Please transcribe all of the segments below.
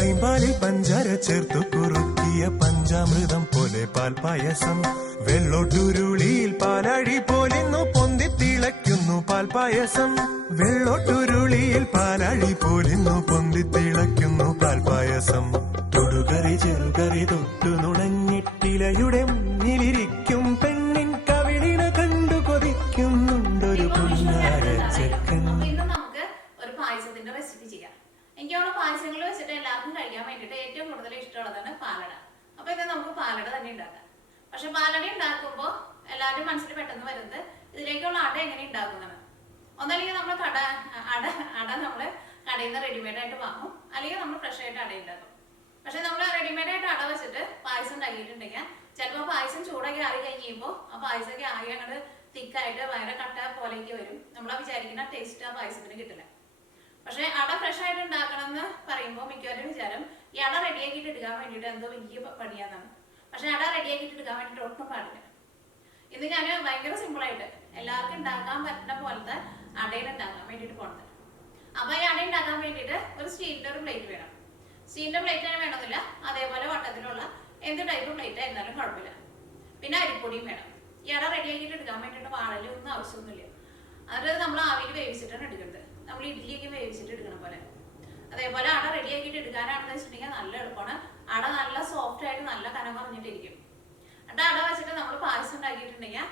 പാലിൽ പഞ്ചാര ചേർത്തു കുറുക്കിയ പഞ്ചാമൃതം പോലെ പാൽപായസം വെള്ളോട്ടുരുളിയിൽ പാലഴി പോലിന്നു പൊന്തി തിളയ്ക്കുന്നു പാൽപായസം വെള്ളോട്ടുരുളിയിൽ പാലഴി പോലിന്നു പൊന്തി തിളയ്ക്കുന്നു പാൽപായസം തൊടുകറി ചെറുകറി തൊട്ടു നുണഞ്ഞിട്ടിലയുടെ മുന്നിലിരിക്കും പെണ്ണിൻ കവിളിന കണ്ടു കൊതിക്കുന്നുണ്ടൊരു പുന്നാര ചെക്കൻ. ഒരു പായസത്തിന്റെ റെസിപ്പി ചെയ്യാം. എനിക്ക് അവിടെ പായസങ്ങൾ വെച്ചിട്ട് എല്ലാവർക്കും കഴിക്കാൻ വേണ്ടിയിട്ട് ഏറ്റവും കൂടുതൽ ഇഷ്ടമുള്ളതാണ് പാലട. അപ്പൊ ഇത് നമുക്ക് പാലട തന്നെ ഉണ്ടാക്കാം. പക്ഷെ പാലട ഉണ്ടാക്കുമ്പോൾ എല്ലാവരും മനസ്സിൽ പെട്ടെന്ന് വരുന്നത് ഇതിലേക്കുള്ള അട എങ്ങനെ ഉണ്ടാക്കുന്നതാണ്. ഒന്നല്ലെങ്കിൽ നമ്മൾ അട നമ്മൾ കടയിൽ നിന്ന് റെഡിമെയ്ഡ് ആയിട്ട് വാങ്ങും, അല്ലെങ്കിൽ നമ്മൾ ഫ്രഷ് ആയിട്ട് അട ഉണ്ടാക്കും. പക്ഷെ നമ്മൾ റെഡിമെയ്ഡ് ആയിട്ട് അട വെച്ചിട്ട് പായസം ഉണ്ടാക്കിയിട്ടുണ്ടെങ്കിൽ ചിലപ്പോൾ പായസം ചൂടാക്കി ആറി കഴിയുമ്പോൾ ആ പായസമൊക്കെ ആകെ അങ്ങോട്ട് തിക്കായിട്ട് ഭയങ്കര കട്ട പോലേക്ക് വരും. നമ്മൾ വിചാരിക്കുന്ന ടേസ്റ്റ് ആ പായസത്തിന് കിട്ടില്ല. പക്ഷെ അട ഫ്രഷ് ആയിട്ട് ഉണ്ടാക്കണം എന്ന് പറയുമ്പോൾ മിക്കവരും വിചാരം ഈ അട റെഡിയാക്കിയിട്ട് എടുക്കാൻ വേണ്ടിയിട്ട് എന്തോ വലിയ പണിയാന്നാണ്. പക്ഷെ അട റെഡിയാക്കിയിട്ട് എടുക്കാൻ വേണ്ടിയിട്ട് ഒട്ടും പാടില്ല. ഇത് ഞാൻ ഭയങ്കര സിമ്പിളായിട്ട് എല്ലാവർക്കും ഉണ്ടാക്കാൻ പറ്റുന്ന പോലത്തെ അടയിൽ ഉണ്ടാക്കാൻ വേണ്ടിയിട്ട് പോണത്. അപ്പൊ ഈ അട ഉണ്ടാക്കാൻ വേണ്ടിയിട്ട് ഒരു സ്റ്റീലിന്റെ ഒരു പ്ലേറ്റ് വേണം. സ്റ്റീലിന്റെ പ്ലേറ്റ് തന്നെ വേണമെന്നില്ല, അതേപോലെ വട്ടത്തിലുള്ള എന്ത് ടൈപ്പ് പ്ലേറ്റ് ആയിരുന്നാലും കുഴപ്പമില്ല. പിന്നെ അരിപ്പൊടിയും വേണം. ഈ അട റെഡിയാക്കിയിട്ട് എടുക്കാൻ വേണ്ടിയിട്ട് വാഴലൊന്നും ആവശ്യമൊന്നുമില്ല. അതായത് നമ്മൾ ആവിയിൽ വേവിച്ചിട്ടാണ് എടുക്കുന്നത്. നമ്മൾ ഇഡ്ഡലിയൊക്കെ വേവിച്ചിട്ട് എടുക്കണ പോലെ. അതേപോലെ അട റെഡിയാക്കിയിട്ട് എടുക്കാനാണെന്ന് വെച്ചിട്ടുണ്ടെങ്കിൽ നല്ല എളുപ്പമാണ്. അട നല്ല സോഫ്റ്റ് ആയിട്ട് നല്ല കനം കുറഞ്ഞിട്ടിരിക്കും. എന്നിട്ട് അട വെച്ചിട്ട് നമ്മൾ പായസം ഉണ്ടാക്കിയിട്ടുണ്ടെങ്കിൽ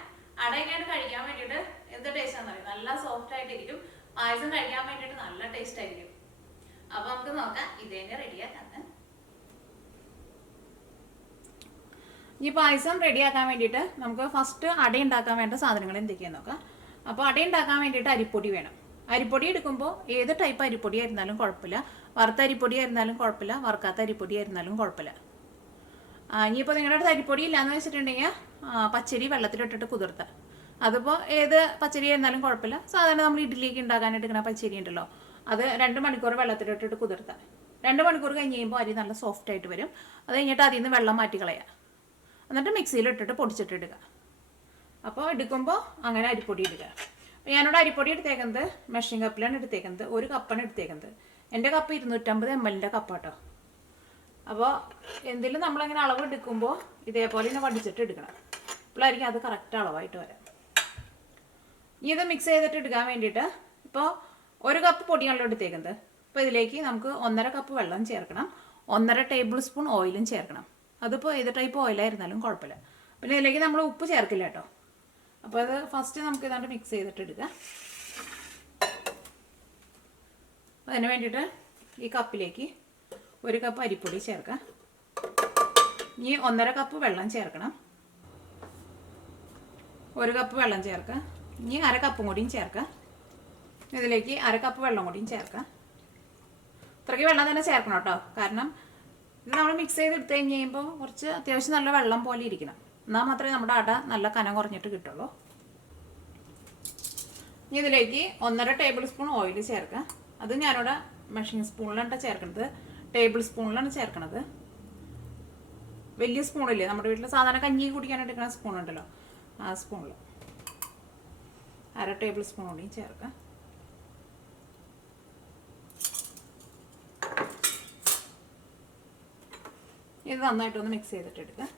അട ഇങ്ങനെ കഴിക്കാൻ വേണ്ടിയിട്ട് എന്ത് ടേസ്റ്റ് ആണെന്ന് അറിയാം. നല്ല സോഫ്റ്റ് ആയിട്ടിരിക്കും. പായസം കഴിക്കാൻ വേണ്ടിയിട്ട് നല്ല ടേസ്റ്റ് ആയിരിക്കും. അപ്പൊ നമുക്ക് നോക്കാം ഇതേനെ റെഡിയാക്കാൻ. ഈ പായസം റെഡിയാക്കാൻ വേണ്ടിയിട്ട് നമുക്ക് ഫസ്റ്റ് അട ഉണ്ടാക്കാൻ വേണ്ട സാധനങ്ങൾ എന്തൊക്കെയാന്ന് നോക്കാം. അപ്പോൾ അട ഉണ്ടാക്കാൻ വേണ്ടിയിട്ട് അരിപ്പൊടി വേണം. അരിപ്പൊടി എടുക്കുമ്പോൾ ഏത് ടൈപ്പ് അരിപ്പൊടി ആയിരുന്നാലും കുഴപ്പമില്ല. വറുത്ത അരിപ്പൊടി ആയിരുന്നാലും കുഴപ്പമില്ല, വറുക്കാത്ത അരിപ്പൊടി ആയിരുന്നാലും കുഴപ്പമില്ല. ഇനിയിപ്പോൾ നിങ്ങളുടെ അടുത്ത് അരിപ്പൊടി ഇല്ലയെന്ന് വെച്ചിട്ടുണ്ടെങ്കിൽ പച്ചരി വെള്ളത്തിലിട്ടിട്ട് കുതിർത്ത, അതിപ്പോൾ ഏത് പച്ചരി ആയിരുന്നാലും കുഴപ്പമില്ല. സാധാരണ നമ്മൾ ഇഡ്ഡലിയൊക്കെ ഉണ്ടാക്കാനായിട്ട് എടുക്കുന്ന പച്ചരി ഉണ്ടല്ലോ, അത് 2 മണിക്കൂർ വെള്ളത്തിലിട്ടിട്ട് കുതിർത്ത. 2 മണിക്കൂർ കഴിഞ്ഞ് കഴിയുമ്പോൾ അരി നല്ല സോഫ്റ്റ് ആയിട്ട് വരും. അത് കഴിഞ്ഞിട്ട് അതിൽ നിന്ന് വെള്ളം മാറ്റി കളയുക. എന്നിട്ട് മിക്സിയിലിട്ടിട്ട് പൊടിച്ചിട്ട് എടുക്കുക. അപ്പോൾ എടുക്കുമ്പോൾ അങ്ങനെ അരിപ്പൊടി ഇടുക. ഞാനിവിടെ അരിപ്പൊടി എടുത്തേക്കുന്നത് മെഷീൻ കപ്പിലാണ് എടുത്തേക്കുന്നത്. 1 കപ്പാണ് എടുത്തേക്കുന്നത്. എൻ്റെ കപ്പ് 250 ml കപ്പാട്ടോ. അപ്പോൾ എന്തെങ്കിലും നമ്മളങ്ങനെ അളവ് എടുക്കുമ്പോൾ ഇതേപോലെ തന്നെ വടിച്ചിട്ട് എടുക്കണം. അപ്പോഴായിരിക്കും അത് കറക്റ്റ് അളവായിട്ട് വരാം. ഇനി ഇത് മിക്സ് ചെയ്തിട്ട് എടുക്കാൻ വേണ്ടിയിട്ട് ഇപ്പോൾ 1 കപ്പ് പൊടിയാണല്ലോ എടുത്തേക്കുന്നത്. അപ്പോൾ ഇതിലേക്ക് നമുക്ക് 1.5 കപ്പ് വെള്ളം ചേർക്കണം. 1.5 ടേബിൾ സ്പൂൺ ഓയിലും ചേർക്കണം. അതിപ്പോൾ ഏത് ടൈപ്പ് ഓയിലായിരുന്നാലും കുഴപ്പമില്ല. പിന്നെ ഇതിലേക്ക് നമ്മൾ ഉപ്പ് ചേർക്കില്ല കേട്ടോ. അപ്പോൾ അത് ഫസ്റ്റ് നമുക്ക് ഇതാണ്ട് മിക്സ് ചെയ്തിട്ട് എടുക്കാം. അതിന് വേണ്ടിയിട്ട് ഈ കപ്പിലേക്ക് 1 കപ്പ് അരിപ്പൊടി ചേർക്കാം. ഇനി 1.5 കപ്പ് വെള്ളം ചേർക്കണം. 1 കപ്പ് വെള്ളം ചേർക്കാം. ഇനി 1/2 കപ്പും കൂടിയും ചേർക്കാം. ഇതിലേക്ക് 1/2 കപ്പ് വെള്ളം കൂടിയും ചേർക്കാം. ഇത്രയ്ക്ക് വെള്ളം തന്നെ ചേർക്കണം കേട്ടോ. കാരണം ഇത് നമ്മൾ മിക്സ് ചെയ്തെടുത്ത് കഴിഞ്ഞ് കഴിയുമ്പോൾ കുറച്ച് അത്യാവശ്യം നല്ല വെള്ളം പോലെ ഇരിക്കണം. എന്നാൽ മാത്രമേ നമ്മുടെ അട നല്ല കനം കുറഞ്ഞിട്ട് കിട്ടുള്ളൂ. ഇനി ഇതിലേക്ക് 1.5 ടേബിൾ സ്പൂൺ ഓയിൽ ചേർക്കാം. അത് ഞാനിവിടെ മെഷറിംഗ് സ്പൂണിലാണ് ചേർക്കുന്നത്, ടേബിൾ സ്പൂണിലാണ് ചേർക്കണത്. വലിയ സ്പൂണില്ലേ നമ്മുടെ വീട്ടിൽ സാധാരണ കഞ്ഞി കുടിക്കാൻ എടുക്കുന്ന സ്പൂൺ ഉണ്ടല്ലോ, ആ സ്പൂണിൽ 1/2 ടേബിൾ സ്പൂൺ കൂടി ചേർക്കാം. ഇത് നന്നായിട്ടൊന്ന് മിക്സ് ചെയ്തിട്ട് എടുക്കാം.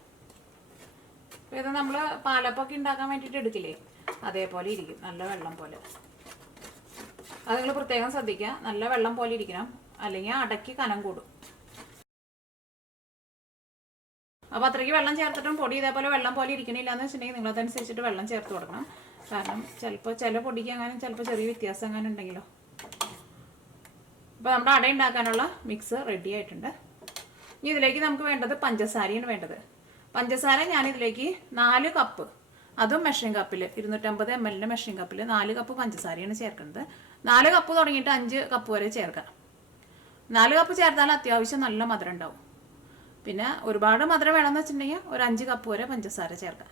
അപ്പോൾ ഇത് നമ്മൾ പാലപ്പൊക്കെ ഉണ്ടാക്കാൻ വേണ്ടിയിട്ട് എടുക്കില്ലേ, അതേപോലെ ഇരിക്കും, നല്ല വെള്ളം പോലെ. അത് നിങ്ങൾ പ്രത്യേകം ശ്രദ്ധിക്കുക, നല്ല വെള്ളം പോലെ ഇരിക്കണം, അല്ലെങ്കിൽ അടയ്ക്ക് കനം കൂടും. അപ്പോൾ അത്രയ്ക്ക് വെള്ളം ചേർത്തിട്ടും പൊടി ഇതേപോലെ വെള്ളം പോലെ ഇരിക്കണില്ല എന്ന് വെച്ചിട്ടുണ്ടെങ്കിൽ നിങ്ങളതനുസരിച്ചിട്ട് വെള്ളം ചേർത്ത് കൊടുക്കണം. കാരണം ചിലപ്പോൾ ചില പൊടിക്ക് എങ്ങാനും ചിലപ്പോൾ ചെറിയ വ്യത്യാസം എങ്ങാനും ഉണ്ടെങ്കിലോ. അപ്പോൾ നമ്മുടെ അട ഉണ്ടാക്കാനുള്ള മിക്സ് റെഡി ആയിട്ടുണ്ട്. ഇനി ഇതിലേക്ക് നമുക്ക് വേണ്ടത് പഞ്ചസാരയാണ് വേണ്ടത്. പഞ്ചസാര ഞാനിതിലേക്ക് 4 കപ്പ്, അതും മെഷറിംഗ് കപ്പിൽ 250 ml മെഷറിംഗ് കപ്പിൽ 4 കപ്പ് പഞ്ചസാരയാണ് ചേർക്കുന്നത്. 4 കപ്പ് തുടങ്ങിയിട്ട് 5 കപ്പ് വരെ ചേർക്കാം. 4 കപ്പ് ചേർത്താൽ അത്യാവശ്യം നല്ല മധുരം ഉണ്ടാവും. പിന്നെ ഒരുപാട് മധുരം വേണമെന്ന് വെച്ചിട്ടുണ്ടെങ്കിൽ ഒരു 5 കപ്പ് വരെ പഞ്ചസാര ചേർക്കാം.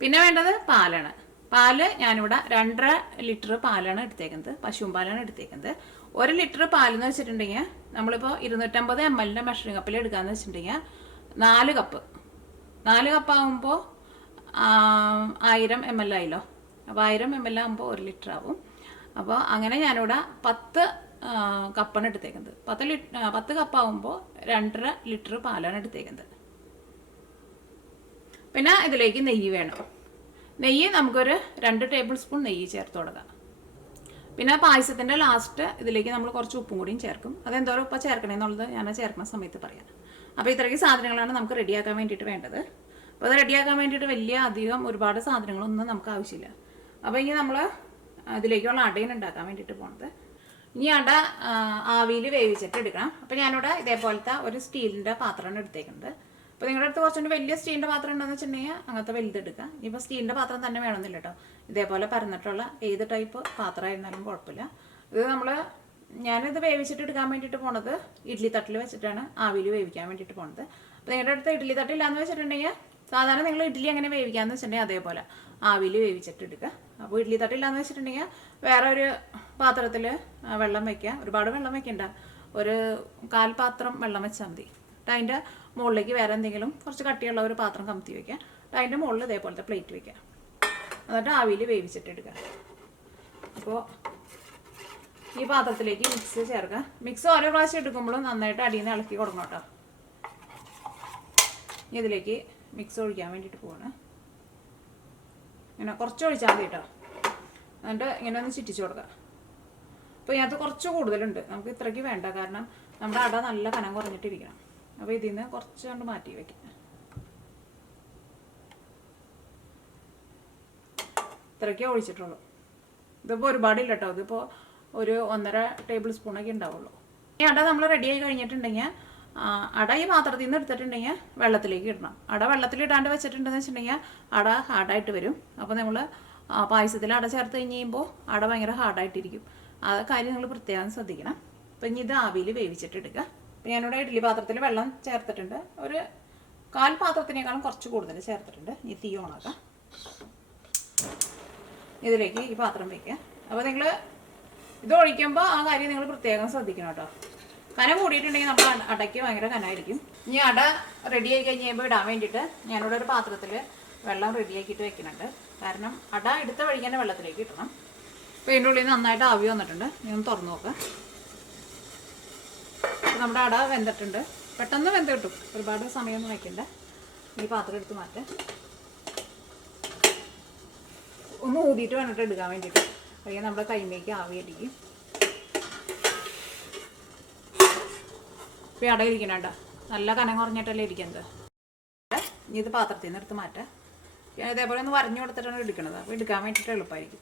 പിന്നെ വേണ്ടത് പാലാണ്. പാല് ഞാനിവിടെ 2.5 ലിറ്റർ പാലാണ് എടുത്തേക്കുന്നത്, പശുവും പാലാണ് എടുത്തേക്കുന്നത്. 1 ലിറ്റർ പാലെന്ന് വെച്ചിട്ടുണ്ടെങ്കിൽ നമ്മളിപ്പോൾ 250 ml മെഷറിംഗ് കപ്പിൽ എടുക്കാമെന്ന് വെച്ചിട്ടുണ്ടെങ്കിൽ 4 കപ്പ്. 4 കപ്പാകുമ്പോൾ 1000 ml ആയില്ലോ. അപ്പോൾ 1000 ml ആകുമ്പോൾ 1 ലിറ്റർ ആവും. അപ്പോൾ അങ്ങനെ ഞാനിവിടെ 10 കപ്പാണ് എടുത്തേക്കുന്നത്. 10 കപ്പാകുമ്പോൾ 2.5 ലിറ്റർ പാലാണ് എടുത്തേക്കുന്നത്. പിന്നെ ഇതിലേക്ക് നെയ്യ് വേണം. നെയ്യ് നമുക്കൊരു 2 ടേബിൾ സ്പൂൺ നെയ്യ് ചേർത്ത് കൊടുക്കാം. പിന്നെ പായസത്തിൻ്റെ ലാസ്റ്റ് ഇതിലേക്ക് നമ്മൾ കുറച്ച് ഉപ്പും കൂടിയും ചേർക്കും. അതെന്തോരം ഉപ്പ ചേർക്കണമെന്നുള്ളത് ഞാൻ ചേർക്കുന്ന സമയത്ത് പറയാം. അപ്പോൾ ഇത്രയ്ക്ക് സാധനങ്ങളാണ് നമുക്ക് റെഡിയാക്കാൻ വേണ്ടിയിട്ട് വേണ്ടത്. അപ്പോൾ അത് റെഡിയാക്കാൻ വേണ്ടിയിട്ട് അധികം ഒരുപാട് സാധനങ്ങളൊന്നും നമുക്ക് ആവശ്യമില്ല. അപ്പോൾ ഇനി നമ്മൾ അതിലേക്കുള്ള അടയാണ് ഉണ്ടാക്കാൻ വേണ്ടിയിട്ട് പോകുന്നത്. ഇനി അട ആവിയിൽ വേവിച്ചിട്ട് എടുക്കണം. അപ്പോൾ ഞാനിവിടെ ഇതേപോലത്തെ ഒരു സ്റ്റീലിൻ്റെ പാത്രമാണ് എടുത്തേക്കുന്നത്. അപ്പോൾ നിങ്ങളുടെ അടുത്ത് കുറച്ചുകൂടി വലിയ സ്റ്റീലിൻ്റെ പാത്രം ഉണ്ടെന്ന് വെച്ചിട്ടുണ്ടെങ്കിൽ അങ്ങനത്തെ വലുതെടുക്കുക. ഇപ്പോൾ സ്റ്റീലിൻ്റെ പാത്രം തന്നെ വേണമെന്നില്ല കേട്ടോ. ഇതേപോലെ പരന്നിട്ടുള്ള ഏത് ടൈപ്പ് പാത്രമായിരുന്നാലും കുഴപ്പമില്ല. ഞാനിത് വേവിച്ചിട്ട് എടുക്കാൻ വേണ്ടിയിട്ട് പോണത് ഇഡ്ഡലി തട്ടിൽ വെച്ചിട്ടാണ് ആവിയിൽ വേവിക്കാൻ വേണ്ടിയിട്ട് പോണത്. അപ്പോൾ നിങ്ങളുടെ അടുത്ത് ഇഡ്ഡലി തട്ടില്ലാന്ന് വെച്ചിട്ടുണ്ടെങ്കിൽ സാധാരണ നിങ്ങൾ ഇഡ്ഡലി എങ്ങനെ വേവിക്കാമെന്ന് വെച്ചിട്ടുണ്ടെങ്കിൽ അതേപോലെ ആവിയിൽ വേവിച്ചിട്ട് എടുക്കുക. അപ്പോൾ ഇഡ്ഡലി തട്ടില്ലാന്ന് വെച്ചിട്ടുണ്ടെങ്കിൽ വേറെ ഒരു പാത്രത്തിൽ വെള്ളം വയ്ക്കുക. ഒരുപാട് വെള്ളം വയ്ക്കണ്ട, ഒരു 1/4 പാത്രം വെള്ളം വെച്ചാൽ മതി. അതിൻ്റെ മുകളിലേക്ക് വേറെ എന്തെങ്കിലും കുറച്ച് കട്ടിയുള്ള ഒരു പാത്രം കമത്തി വയ്ക്കുക. അതിൻ്റെ മുകളിൽ ഇതേപോലത്തെ പ്ലേറ്റ് വയ്ക്കുക. എന്നിട്ട് ആവിയിൽ വേവിച്ചിട്ട് എടുക്കുക. അപ്പോൾ ഈ പാത്രത്തിലേക്ക് മിക്സ് ചേർക്കുക. മിക്സ് ഓരോ പ്രാവശ്യം എടുക്കുമ്പോഴും നന്നായിട്ട് അടിയിൽ നിന്ന് ഇളക്കി കൊടുക്കണം കേട്ടോ. ഇതിലേക്ക് മിക്സ് ഒഴിക്കാൻ വേണ്ടിയിട്ട് പോവാണ്. ഇങ്ങനെ കുറച്ച് ഒഴിച്ചാൽ മതി കേട്ടോ. എന്നിട്ട് ഇങ്ങനെ ഒന്ന് ചുറ്റിച്ച് കൊടുക്കുക. അപ്പോൾ ഇതിനകത്ത് കുറച്ച് കൂടുതലുണ്ട്, നമുക്ക് ഇത്രയ്ക്ക് വേണ്ട. കാരണം നമ്മുടെ അട നല്ല കനം കുറഞ്ഞിട്ടിരിക്കണം. അപ്പോൾ ഇതിൽ നിന്ന് കുറച്ച് കൊണ്ട് മാറ്റി വയ്ക്കാം. ഇത്രയ്ക്കേ ഒഴിച്ചിട്ടുള്ളൂ. ഇതിപ്പോൾ ഒരുപാടില്ല കേട്ടോ. ഇതിപ്പോൾ ഒരു 1.5 ടേബിൾ സ്പൂണൊക്കെ ഉണ്ടാവുള്ളൂ. ഈ അട നമ്മൾ റെഡിയായി കഴിഞ്ഞിട്ടുണ്ടെങ്കിൽ അട ഈ പാത്രത്തിൽ നിന്ന് എടുത്തിട്ടുണ്ടെങ്കിൽ വെള്ളത്തിലേക്ക് ഇടണം. അട വെള്ളത്തിലിടാണ്ട് വെച്ചിട്ടുണ്ടെന്ന് വെച്ചിട്ടുണ്ടെങ്കിൽ അട ഹാർഡായിട്ട് വരും. അപ്പോൾ നമ്മൾ പായസത്തിൽ അട ചേർത്ത് കഴിയുമ്പോൾ അട ഭയങ്കര ഹാർഡായിട്ടിരിക്കും. ആ കാര്യം നിങ്ങൾ പ്രത്യേകം ശ്രദ്ധിക്കണം. അപ്പോൾ ഇനി ഇത് ആവിയിൽ വേവിച്ചിട്ട് എടുക്കുക. അപ്പോൾ ഞാനിവിടെ ഇഡ്ഡലി പാത്രത്തിൽ വെള്ളം ചേർത്തിട്ടുണ്ട്. ഒരു 1/4 പാത്രത്തിനേക്കാളും കുറച്ച് കൂടുതൽ ചേർത്തിട്ടുണ്ട്. ഈ തീ ഓണാക്കാം. ഇതിലേക്ക് ഈ പാത്രം വയ്ക്കുക. അപ്പോൾ നിങ്ങൾ ഇത് ഒഴിക്കുമ്പോൾ ആ കാര്യം നിങ്ങൾ പ്രത്യേകം ശ്രദ്ധിക്കണം കേട്ടോ. കനം കൂടിയിട്ടുണ്ടെങ്കിൽ നമ്മൾ അടയ്ക്ക് ഭയങ്കര കനമായിരിക്കും. ഇനി അട റെഡിയായി കഴിഞ്ഞ് കഴിയുമ്പോൾ ഇടാൻ വേണ്ടിയിട്ട് ഞാനിവിടെ ഒരു പാത്രത്തിൽ വെള്ളം റെഡിയാക്കിയിട്ട് വെക്കുന്നുണ്ട്. കാരണം അട എടുത്ത വഴിക്ക് തന്നെ വെള്ളത്തിലേക്ക് ഇടണം. അപ്പോൾ ഇതിൻ്റെ ഉള്ളിൽ നന്നായിട്ട് ആവി വന്നിട്ടുണ്ട്. ഞാൻ തുറന്നു നോക്കാം. നമ്മുടെ അട വെന്തിട്ടുണ്ട്. പെട്ടെന്ന് വെന്ത് കിട്ടും, ഒരുപാട് സമയമൊന്നും വയ്ക്കണ്ട. ഈ പാത്രം എടുത്ത് മാറ്റാം. ഒന്ന് ഊതിയിട്ട് വേണ്ടിട്ട് എടുക്കാൻ വേണ്ടിയിട്ട്, അല്ലെങ്കിൽ നമ്മുടെ കൈമേക്ക് ആവി അടിക്കും. ഇപ്പോൾ അട ഇരിക്കണണ്ട നല്ല കനം കുറഞ്ഞിട്ടല്ലേ ഇരിക്കുന്നത്. ഇനി ഇത് പാത്രത്തിൽ നിന്ന് എടുത്ത് മാറ്റാം. ഇതേപോലെ ഒന്ന് വരഞ്ഞു കൊടുത്തിട്ടാണ് എടുക്കുന്നത്. അപ്പോൾ എടുക്കാൻ വേണ്ടിയിട്ട് എളുപ്പമായിരിക്കും.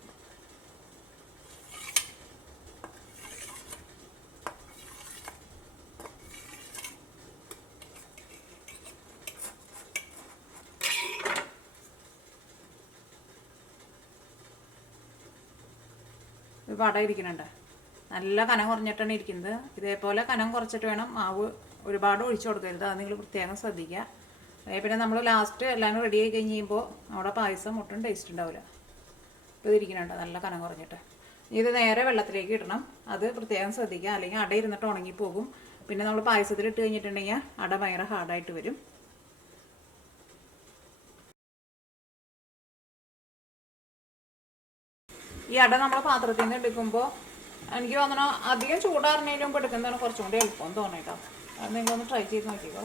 ഇപ്പോൾ അട ഇരിക്കുന്നുണ്ട്. നല്ല കനം കുറഞ്ഞിട്ടാണ് ഇരിക്കുന്നത്. ഇതേപോലെ കനം കുറച്ചിട്ട് വേണം മാവ് ഒരുപാട് ഒഴിച്ചു കൊടുക്കരുത്. അത് നിങ്ങൾ പ്രത്യേകം ശ്രദ്ധിക്കുക. പിന്നെ നമ്മൾ ലാസ്റ്റ് എല്ലാം റെഡി ആയി കഴിഞ്ഞ് കഴിയുമ്പോൾ നമ്മുടെ പായസം ഒട്ടും ടേസ്റ്റ് ഉണ്ടാവില്ല. ഇപ്പോൾ ഇതിരിക്കുന്നുണ്ട് നല്ല കനം കുറഞ്ഞിട്ട്. ഇത് നേരെ വെള്ളത്തിലേക്ക് ഇടണം. അത് പ്രത്യേകം ശ്രദ്ധിക്കുക, അല്ലെങ്കിൽ അട ഇരുന്നിട്ട് ഉണങ്ങിപ്പോകും. പിന്നെ നമ്മൾ പായസത്തിൽ ഇട്ട് കഴിഞ്ഞിട്ടുണ്ടെങ്കിൽ അട ഭയങ്കര ഹാർഡായിട്ട് വരും. ഈ അട നമ്മൾ പാത്രത്തിൽ നിന്ന് എടുക്കുമ്പോൾ എനിക്ക് തോന്നണം അധികം ചൂടാറിനതിലും മുമ്പ് എടുക്കുന്നതാണ് കുറച്ചും കൂടി എളുപ്പം തോന്നിട്ടോ. അത് നിങ്ങളൊന്ന് ട്രൈ ചെയ്ത് നോക്കിക്കോ.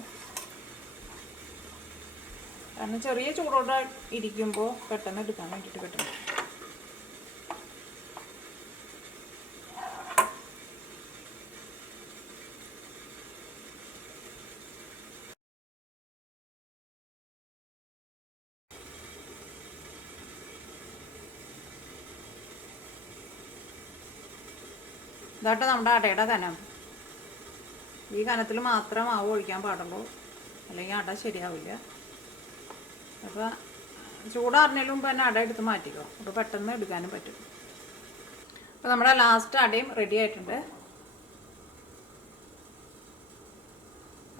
കാരണം ചെറിയ ചൂടോടെ ഇരിക്കുമ്പോൾ പെട്ടെന്ന് എടുക്കാൻ വേണ്ടിയിട്ട് കിട്ടുന്നു. ഇതാട്ടോ നമ്മുടെ അടയുടെ കനം. ഈ കനത്തിൽ മാത്രം മാവ് ഒഴിക്കാൻ പാടുള്ളൂ, അല്ലെങ്കിൽ അട ശരിയാവില്ല. അപ്പോൾ ചൂടാറിനതിന് മുമ്പ് തന്നെ അട എടുത്ത് മാറ്റിക്കോ. അപ്പോൾ പെട്ടെന്ന് എടുക്കാനും പറ്റും. അപ്പോൾ നമ്മുടെ ലാസ്റ്റ് അടയും റെഡി ആയിട്ടുണ്ട്.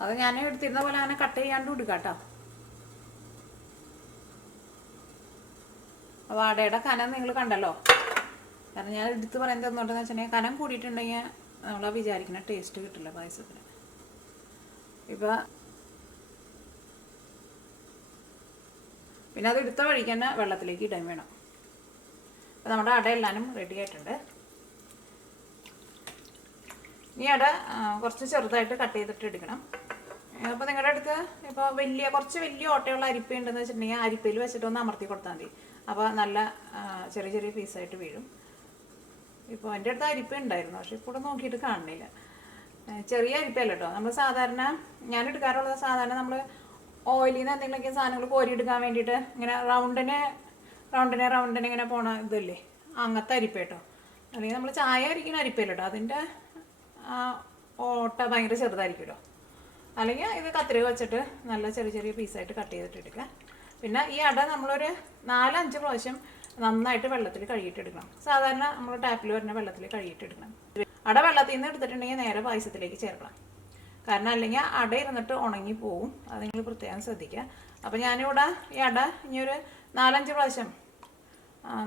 അത് ഞാൻ എടുത്തിരുന്ന പോലെ അങ്ങനെ കട്ട് ചെയ്യാണ്ട് എടുക്കാം കേട്ടോ. അപ്പോൾ അടയുടെ കനം നിങ്ങൾ കണ്ടല്ലോ. കാരണം ഞാൻ എടുത്ത് പറയുന്നത് എന്തുകൊണ്ടെന്ന് വെച്ചിട്ടുണ്ടെങ്കിൽ കനം കൂടിയിട്ടുണ്ടെങ്കിൽ നമ്മൾ വിചാരിക്കുന്ന ടേസ്റ്റ് കിട്ടില്ല പായസത്തിന്. ഇപ്പം പിന്നെ അത് എടുത്ത വഴിക്ക് തന്നെ വെള്ളത്തിലേക്ക് ഇടാൻ വേണം. അപ്പം നമ്മുടെ അട എല്ലാനും റെഡി ആയിട്ടുണ്ട്. ഇനി അട കുറച്ച് ചെറുതായിട്ട് കട്ട് ചെയ്തിട്ട് എടുക്കണം. അപ്പോൾ നിങ്ങളുടെ അടുത്ത് ഇപ്പോൾ കുറച്ച് വലിയ ഓട്ടയുള്ള അരിപ്പ ഉണ്ടെന്ന് വെച്ചിട്ടുണ്ടെങ്കിൽ അരിപ്പയിൽ വെച്ചിട്ട് ഒന്ന് അമർത്തി കൊടുത്താൽ മതി. അപ്പോൾ നല്ല ചെറിയ ചെറിയ പീസായിട്ട് വീഴും. ഇപ്പോൾ എൻ്റെ അടുത്ത് അരിപ്പ ഉണ്ടായിരുന്നു, പക്ഷെ ഇപ്പോൾ നോക്കിയിട്ട് കാണുന്നില്ല. ചെറിയ അരിപ്പയല്ല കേട്ടോ. നമ്മൾ സാധാരണ ഞാൻ എടുക്കാറുള്ളത് സാധാരണ നമ്മൾ ഓയിലിൽ നിന്ന് എന്തെങ്കിലുമൊക്കെ സാധനങ്ങൾ കോരിയെടുക്കാൻ വേണ്ടിയിട്ട് ഇങ്ങനെ റൗണ്ടിനെ ഇങ്ങനെ പോണ ഇതല്ലേ, അങ്ങനത്തെ അരിപ്പ കേട്ടോ. അല്ലെങ്കിൽ നമ്മൾ ചായ അരിക്കുന്ന അരിപ്പയല്ല കേട്ടോ, അതിൻ്റെ ഓട്ട ഭയങ്കര ചെറുതായിരിക്കുമല്ലോ. അല്ലെങ്കിൽ ഇത് കത്രിക വെച്ചിട്ട് നല്ല ചെറിയ ചെറിയ പീസായിട്ട് കട്ട് ചെയ്തിട്ട് എടുക്കുക. പിന്നെ ഈ അട നമ്മളൊരു 4-5 പ്രാവശ്യം നന്നായിട്ട് വെള്ളത്തിൽ കഴുകിയിട്ടെടുക്കണം. സാധാരണ നമ്മൾ ടാപ്പിൽ വരുന്ന വെള്ളത്തിൽ കഴുകിയിട്ടെടുക്കണം. അട വെള്ളത്തിൽ നിന്ന് എടുത്തിട്ടുണ്ടെങ്കിൽ നേരെ പായസത്തിലേക്ക് ചേർക്കണം. കാരണം അല്ലെങ്കിൽ അട ഇരുന്നിട്ട് ഉണങ്ങി പോവും. അത് നിങ്ങൾ പ്രത്യേകം ശ്രദ്ധിക്കുക. അപ്പോൾ ഞാനിവിടെ ഈ അട ഇനി ഒരു 4-5 പ്രാവശ്യം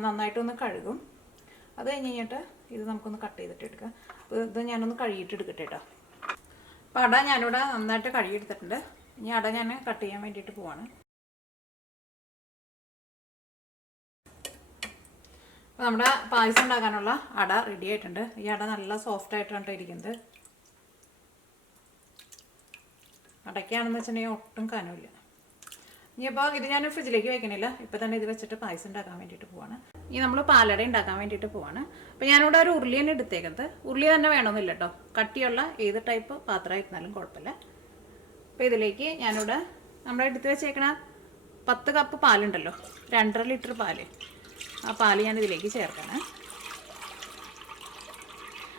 നന്നായിട്ടൊന്ന് കഴുകും. അത് കഴിഞ്ഞിട്ട് ഇത് നമുക്കൊന്ന് കട്ട് ചെയ്തിട്ട് എടുക്കാം. അപ്പോൾ ഇത് ഞാനൊന്ന് കഴുകിയിട്ടെടുക്കട്ടെ കേട്ടോ. അപ്പോൾ അട ഞാനിവിടെ നന്നായിട്ട് കഴുകിയെടുത്തിട്ടുണ്ട്. ഇനി അട ഞാൻ കട്ട് ചെയ്യാൻ വേണ്ടിയിട്ട് പോവാണ്. അപ്പോൾ നമ്മുടെ പായസം ഉണ്ടാക്കാനുള്ള അട റെഡി ആയിട്ടുണ്ട്. ഈ അട നല്ല സോഫ്റ്റ് ആയിട്ടാണ് ഇരിക്കുന്നത്. അടയ്ക്കാണെന്ന് വെച്ചിട്ടുണ്ടെങ്കിൽ ഒട്ടും കനമില്ല. ഇനിയിപ്പോൾ ഇത് ഞാൻ ഫ്രിഡ്ജിലേക്ക് വെക്കണില്ല, ഇപ്പോൾ തന്നെ ഇത് വെച്ചിട്ട് പായസം ഉണ്ടാക്കാൻ വേണ്ടിയിട്ട് പോവാണ്. ഇനി നമ്മൾ പാലട ഉണ്ടാക്കാൻ വേണ്ടിയിട്ട് പോവാണ്. അപ്പോൾ ഞാനിവിടെ ഒരു ഉരുളിയാണ് എടുത്തേക്കുന്നത്. ഉരുളി തന്നെ വേണമെന്നില്ല കേട്ടോ, കട്ടിയുള്ള ഏത് ടൈപ്പ് പാത്രമായിരുന്നാലും കുഴപ്പമില്ല. അപ്പോൾ ഇതിലേക്ക് ഞാനിവിടെ നമ്മൾ എടുത്ത് വെച്ചേക്കണ 10 കപ്പ് പാലുണ്ടല്ലോ, 2.5 ലിറ്റർ പാല്, ആ പാല് ഞാൻ ഇതിലേക്ക് ചേർക്കണം.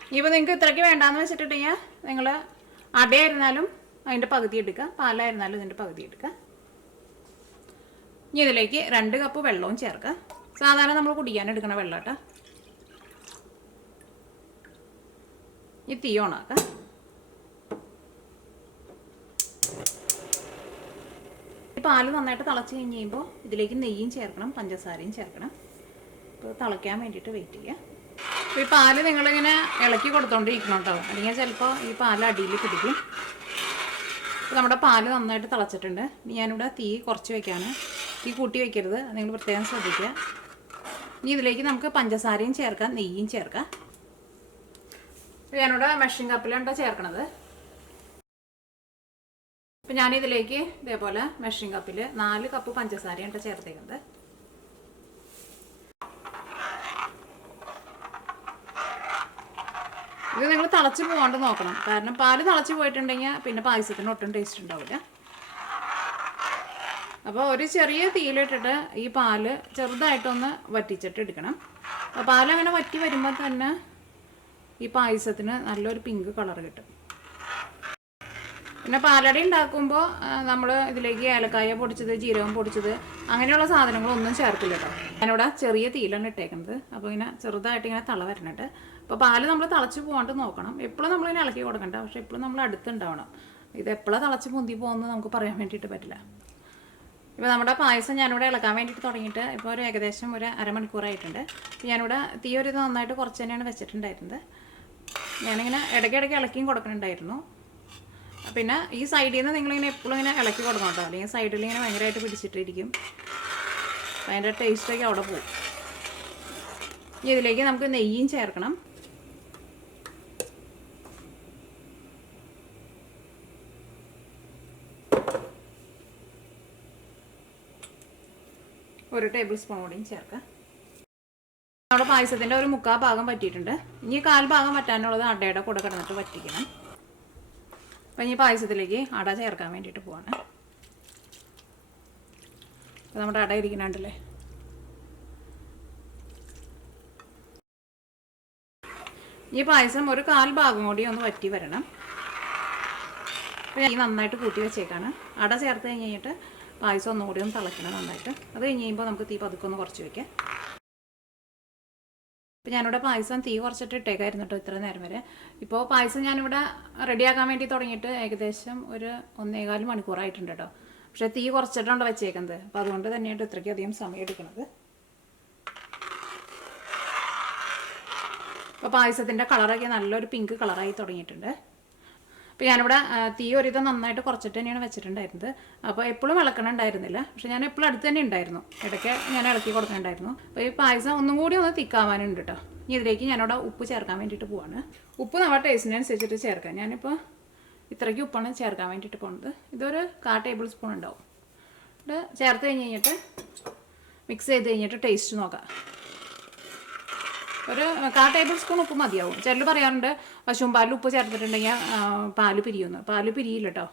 ഇനിയിപ്പോൾ നിങ്ങൾക്ക് ഇത്രയ്ക്ക് വേണ്ടാന്ന് വെച്ചിട്ടുണ്ടെങ്കിൽ നിങ്ങൾ അടയായിരുന്നാലും അതിൻ്റെ പകുതി എടുക്കുക, പാലായിരുന്നാലും ഇതിൻ്റെ പകുതി എടുക്കുക. ഇനി ഇതിലേക്ക് 2 കപ്പ് വെള്ളവും ചേർക്കുക. സാധാരണ നമ്മൾ കുടിക്കാൻ എടുക്കണ വെള്ളം കേട്ടോ. ഈ തീ ഓണാക്കുക. ഈ പാല് നന്നായിട്ട് തിളച്ച് കഴിഞ്ഞ് കഴിയുമ്പോൾ ഇതിലേക്ക് നെയ്യും ചേർക്കണം, പഞ്ചസാരയും ചേർക്കണം. അപ്പോൾ തിളയ്ക്കാൻ വേണ്ടിയിട്ട് വെയിറ്റ് ചെയ്യുക. അപ്പോൾ ഈ പാല് നിങ്ങളിങ്ങനെ ഇളക്കി കൊടുത്തോണ്ടിരിക്കണം കേട്ടോ, അല്ലെങ്കിൽ ചിലപ്പോൾ ഈ പാല് അടിയിൽ പിടിക്കും. അപ്പോൾ നമ്മുടെ പാല് നന്നായിട്ട് തിളച്ചിട്ടുണ്ട്. ഇനി ഞാനിവിടെ തീ കുറച്ച് വയ്ക്കാണ്, തീ കൂട്ടി വയ്ക്കരുത്, നിങ്ങൾ പ്രത്യേകം ശ്രദ്ധിക്കുക. ഇനി ഇതിലേക്ക് നമുക്ക് പഞ്ചസാരയും ചേർക്കാം, നെയ്യും ചേർക്കാം. ഞാനിവിടെ മെഷറിംഗ് കപ്പിലാണ് ചേർക്കണത്. അപ്പം ഞാനിതിലേക്ക് ഇതേപോലെ മെഷറിംഗ് കപ്പിൽ 4 കപ്പ് പഞ്ചസാരയാണ് ചേർത്തേക്കുന്നത്. ഇത് നിങ്ങൾ തിളച്ച് പോകാണ്ട് നോക്കണം, കാരണം പാല് തിളച്ച് പോയിട്ടുണ്ടെങ്കിൽ പിന്നെ പായസത്തിന് ഒട്ടും ടേസ്റ്റ് ഉണ്ടാവില്ല. അപ്പോൾ ഒരു ചെറിയ തീയിലിട്ടിട്ട് ഈ പാല് ചെറുതായിട്ടൊന്ന് വറ്റിച്ചിട്ട് എടുക്കണം. അപ്പോൾ പാലങ്ങനെ വറ്റി വരുമ്പോൾ തന്നെ ഈ പായസത്തിന് നല്ലൊരു പിങ്ക് കളർ കിട്ടും. പിന്നെ പാലട ഉണ്ടാക്കുമ്പോൾ നമ്മൾ ഇതിലേക്ക് ഏലക്കായ പൊടിച്ചത്, ജീരകം പൊടിച്ചത്, അങ്ങനെയുള്ള സാധനങ്ങളൊന്നും ചേർക്കില്ല കേട്ടോ. ഞാനിവിടെ ചെറിയ തീയിലാണ് ഇട്ടേക്കുന്നത്. അപ്പോൾ ഇങ്ങനെ ചെറുതായിട്ട് ഇങ്ങനെ തള വരണുണ്ട്. അപ്പോൾ പാല് നമ്മൾ തിളച്ച് പോകാണ്ട് നോക്കണം. എപ്പോഴും നമ്മളിങ്ങനെ ഇളക്കി കൊടുക്കണ്ട, പക്ഷെ എപ്പോഴും നമ്മൾ അടുത്തുണ്ടാവണം. ഇത് എപ്പോഴാണ് തിളച്ച് പൊന്തി പോകുന്നത് നമുക്ക് പറയാൻ വേണ്ടിയിട്ട് പറ്റില്ല. ഇപ്പോൾ നമ്മുടെ പായസം ഞാനിവിടെ ഇളക്കാൻ വേണ്ടിയിട്ട് തുടങ്ങിയിട്ട് ഇപ്പോൾ ഒരു ഏകദേശം ഒരു അരമണിക്കൂറായിട്ടുണ്ട്. ഞാനിവിടെ തീ ഒരു ഇത് നന്നായിട്ട് കുറച്ച് തന്നെയാണ് വെച്ചിട്ടുണ്ടായിരുന്നത്. ഞാനിങ്ങനെ ഇടയ്ക്കിടയ്ക്ക് ഇളക്കിയും കൊടുക്കുന്നുണ്ടായിരുന്നു. പിന്നെ ഈ സൈഡിൽ നിന്ന് നിങ്ങളിങ്ങനെ എപ്പോഴും ഇങ്ങനെ ഇളക്കി കൊടുക്കണം കേട്ടോ, അല്ലെങ്കിൽ സൈഡിൽ ഇങ്ങനെ ഭയങ്കരമായിട്ട് പിടിച്ചിട്ടിരിക്കും. അപ്പോൾ അതിൻ്റെ ടേസ്റ്റൊക്കെ അവിടെ പോകും. ഇനി ഇതിലേക്ക് നമുക്ക് നെയ്യും ചേർക്കണം. ഒരു ടേബിൾ സ്പൂൺ കൂടിയും ചേർക്കാം. നമ്മുടെ പായസത്തിൻ്റെ ഒരു 3/4 ഭാഗം വറ്റിയിട്ടുണ്ട്. ഇനി 1/4 ഭാഗം വറ്റാനുള്ളത് അടയുടെ കൂടെ കിടന്നിട്ട് വറ്റിക്കണം. അപ്പം ഇനി പായസത്തിലേക്ക് അട ചേർക്കാൻ വേണ്ടിയിട്ട് പോവാണ്. അപ്പോൾ നമ്മുടെ അട ഇരിക്കുന്നുണ്ടല്ലേ. ഈ പായസം ഒരു 1/4 ഭാഗം കൂടി ഒന്ന് വറ്റി വരണം. അപ്പോൾ ഈ നന്നായിട്ട് കൂട്ടി വെച്ചേക്കാണ്. അട ചേർത്ത് കഴിഞ്ഞിട്ട് പായസം ഒന്നുകൂടി ഒന്ന് തിളയ്ക്കണം നന്നായിട്ട്. അത് കഴിഞ്ഞ് കഴിയുമ്പോൾ നമുക്ക് തീ പതുക്കെ ഒന്ന് കുറച്ച് വയ്ക്കാം. ഇപ്പോൾ ഞാനിവിടെ പായസം തീ കുറച്ചിട്ട് ഇട്ടേക്കായിരുന്നു കേട്ടോ ഇത്ര നേരം വരെ. ഇപ്പോൾ പായസം ഞാനിവിടെ റെഡിയാക്കാൻ വേണ്ടി തുടങ്ങിയിട്ട് ഏകദേശം ഒരു 1.25 മണിക്കൂറായിട്ടുണ്ട് കേട്ടോ. പക്ഷേ തീ കുറച്ചിട്ടാണ് വെച്ചേക്കുന്നത്. അപ്പോൾ അതുകൊണ്ട് തന്നെയായിട്ട് ഇത്രയ്ക്ക് അധികം സമയം എടുക്കുന്നത്. അപ്പോൾ പായസത്തിൻ്റെ കളറൊക്കെ നല്ലൊരു പിങ്ക് കളറായി തുടങ്ങിയിട്ടുണ്ട്. അപ്പോൾ ഞാനിവിടെ തീ ഒരിത് നന്നായിട്ട് കുറച്ചിട്ട് തന്നെയാണ് വെച്ചിട്ടുണ്ടായിരുന്നത്. അപ്പോൾ എപ്പോഴും ഇളക്കണുണ്ടായിരുന്നില്ല, പക്ഷെ ഞാൻ എപ്പോഴും അടുത്ത് തന്നെ ഉണ്ടായിരുന്നു. ഇടയ്ക്ക് ഞാൻ ഇളക്കി കൊടുക്കുന്നുണ്ടായിരുന്നു. അപ്പോൾ ഈ പായസം ഒന്നും കൂടി ഒന്ന് തിക്കാവാനുണ്ട് കേട്ടോ. ഇനി ഇതിലേക്ക് ഞാനിവിടെ ഉപ്പ് ചേർക്കാൻ വേണ്ടിയിട്ട് പോവാണ്. ഉപ്പ് നമ്മുടെ ടേസ്റ്റിനനുസരിച്ചിട്ട് ചേർക്കാം. ഞാനിപ്പോൾ ഇത്രയ്ക്ക് ഉപ്പാണ് ചേർക്കാൻ വേണ്ടിയിട്ട് പോകുന്നത്. ഇതൊരു 1/4 ടേബിൾ സ്പൂൺ ഉണ്ടാവും. ഇത് ചേർത്ത് കഴിഞ്ഞിട്ട് മിക്സ് ചെയ്ത് കഴിഞ്ഞിട്ട് ടേസ്റ്റ് നോക്കാം. ഒരു 1/4 ടേബിൾ സ്പൂൺ ഉപ്പ് മതിയാവും. ചിലർ പറയാറുണ്ട് പശുവും പാലിൽ ഉപ്പ് ചേർത്തിട്ടുണ്ടെങ്കിൽ പാല് പിരിയുമെന്ന്. പാല് പിരിയില്ല കേട്ടോ.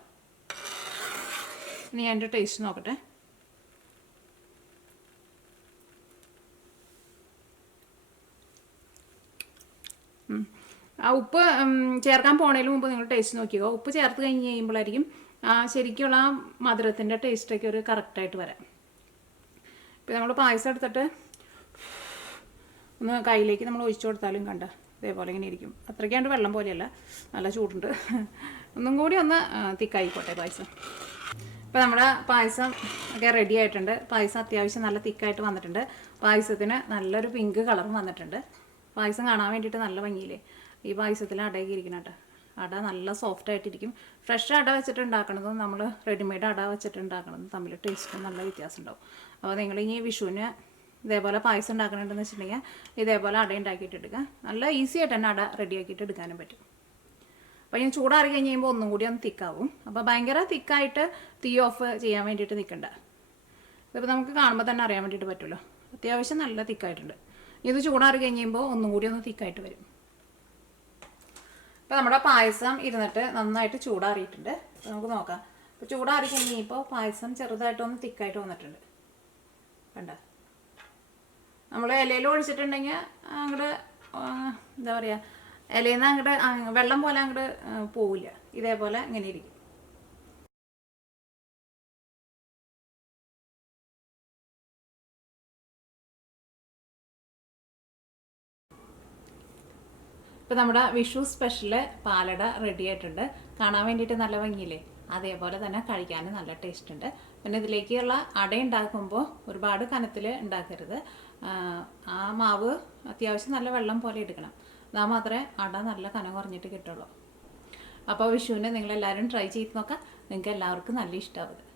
ഇനി ഞാൻ എൻ്റെ ടേസ്റ്റ് നോക്കട്ടെ. ആ ഉപ്പ് ചേർക്കാൻ പോണതിന് മുമ്പ് നിങ്ങൾ ടേസ്റ്റ് നോക്കിയോ. ഉപ്പ് ചേർത്ത് കഴിഞ്ഞ് കഴിയുമ്പോഴായിരിക്കും ശരിക്കുള്ള ആ മധുരത്തിൻ്റെ ടേസ്റ്റൊക്കെ ഒരു കറക്റ്റായിട്ട് വരാം. ഇപ്പം നമ്മൾ പായസം എടുത്തിട്ട് ഒന്ന് കയ്യിലേക്ക് നമ്മൾ ഒഴിച്ചു കൊടുത്താലും കണ്ട ഇതേപോലെ ഇങ്ങനെ ഇരിക്കും. അത്രയ്ക്കാണ്ട് വെള്ളം പോലെയല്ല, നല്ല ചൂടുണ്ട്. ഒന്നും കൂടി ഒന്ന് തിക്കായിക്കോട്ടെ പായസം. ഇപ്പോൾ നമ്മുടെ പായസം ഒക്കെ റെഡി ആയിട്ടുണ്ട്. പായസം അത്യാവശ്യം നല്ല തിക്കായിട്ട് വന്നിട്ടുണ്ട്. പായസത്തിന് നല്ലൊരു പിങ്ക് കളറും വന്നിട്ടുണ്ട്. പായസം കാണാൻ വേണ്ടിയിട്ട് നല്ല ഭംഗിയില്ലേ. ഈ പായസത്തിൽ അടയൊക്കെ ഇരിക്കണം കേട്ടോ. അട നല്ല സോഫ്റ്റ് ആയിട്ടിരിക്കും. ഫ്രഷ് അട വെച്ചിട്ട് ഉണ്ടാക്കണതും നമ്മൾ റെഡിമെയ്ഡ് അട വെച്ചിട്ട് ഉണ്ടാക്കണതും തമ്മിൽ ടേസ്റ്റും നല്ല വ്യത്യാസം ഉണ്ടാവും. അപ്പോൾ നിങ്ങളിനി വിഷുവിന് ഇതേപോലെ പായസം ഉണ്ടാക്കണമെന്ന് വെച്ചിട്ടുണ്ടെങ്കിൽ ഇതേപോലെ അട ഉണ്ടാക്കിയിട്ട് എടുക്കുക. നല്ല ഈസി ആയിട്ട് തന്നെ അട റെഡിയാക്കിയിട്ട് എടുക്കാനും പറ്റും. അപ്പോൾ ഞാൻ ചൂടാറി കഴിഞ്ഞ് കഴിയുമ്പോൾ ഒന്നും കൂടി ഒന്ന് തിക്കാവും. അപ്പോൾ ഭയങ്കര തിക്കായിട്ട് തീ ഓഫ് ചെയ്യാൻ വേണ്ടിയിട്ട് നിൽക്കണ്ട. ഇതിപ്പോൾ നമുക്ക് കാണുമ്പോൾ തന്നെ അറിയാൻ വേണ്ടിയിട്ട് പറ്റുമല്ലോ. അത്യാവശ്യം നല്ല തിക്കായിട്ടുണ്ട്. ഇത് ചൂടാറി കഴിഞ്ഞ് കഴിയുമ്പോൾ ഒന്നും കൂടി ഒന്ന് തിക്കായിട്ട് വരും. ഇപ്പോൾ നമ്മുടെ പായസം ഇരുന്നിട്ട് നന്നായിട്ട് ചൂടാറിയിട്ടുണ്ട്. അപ്പോൾ നമുക്ക് നോക്കാം. അപ്പോൾ ചൂടാറി കഴിഞ്ഞപ്പോൾ പായസം ചെറുതായിട്ടൊന്ന് തിക്കായിട്ട് വന്നിട്ടുണ്ട്. കണ്ട നമ്മൾ ഇലയിൽ ഒഴിച്ചിട്ടുണ്ടെങ്കിൽ അങ്ങോട്ട് എന്താ പറയുക, ഇലയിൽ നിന്ന് അങ്ങോട്ട് വെള്ളം പോലെ അങ്ങോട്ട് പോവില്ല. ഇതേപോലെ ഇങ്ങനെ ഇരിക്കും. ഇപ്പോൾ നമ്മുടെ വിഷു സ്പെഷ്യല് പാലട റെഡി ആയിട്ടുണ്ട്. കാണാൻ വേണ്ടിയിട്ട് നല്ല ഭംഗിയില്ലേ. അതേപോലെ തന്നെ കഴിക്കാനും നല്ല ടേസ്റ്റ് ഉണ്ട്. പിന്നെ ഇതിലേക്കുള്ള അട ഉണ്ടാക്കുമ്പോൾ ഒരുപാട് കനത്തിൽ ഉണ്ടാക്കരുത്. ആ മാവ് അത്യാവശ്യം നല്ല വെള്ളം പോലെ എടുക്കണം. എന്നാൽ മാത്രമേ അട നല്ല കനം കുറഞ്ഞിട്ട് കിട്ടുള്ളൂ. അപ്പോൾ വിഷുവിന് നിങ്ങളെല്ലാവരും ട്രൈ ചെയ്ത് നോക്കാം. നിങ്ങൾക്ക് എല്ലാവർക്കും നല്ല ഇഷ്ടമാവും.